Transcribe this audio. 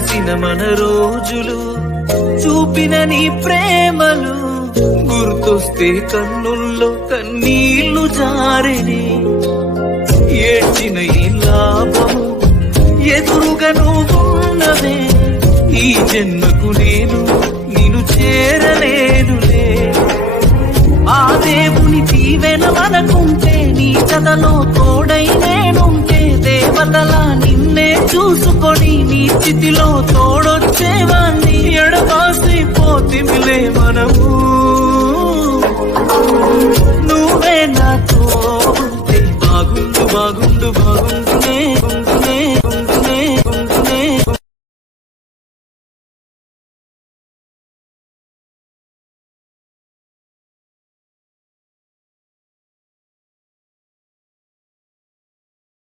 కలిసిన మన రోజులు, చూపిన నీ ప్రేమలు గుర్తొస్తే కన్నుల్లో కన్నీళ్లు జారిని. ఏడ్చిన ఈ లాభము ఎదురుగా నువ్వున్నవే, ఈ జన్మకు నిన్ను చేరలేనులే. ఆ దేవుని దీవెన మనకుంటే, నీ కథలో తోడై నేనుంటే, దేవతలా నిన్నే చూసుకొని నీ స్థితిలో తోడొచ్చేవాణ్ణి. ఎడబాసి పోతిమిలే మనము, నువ్వే నా తోడు.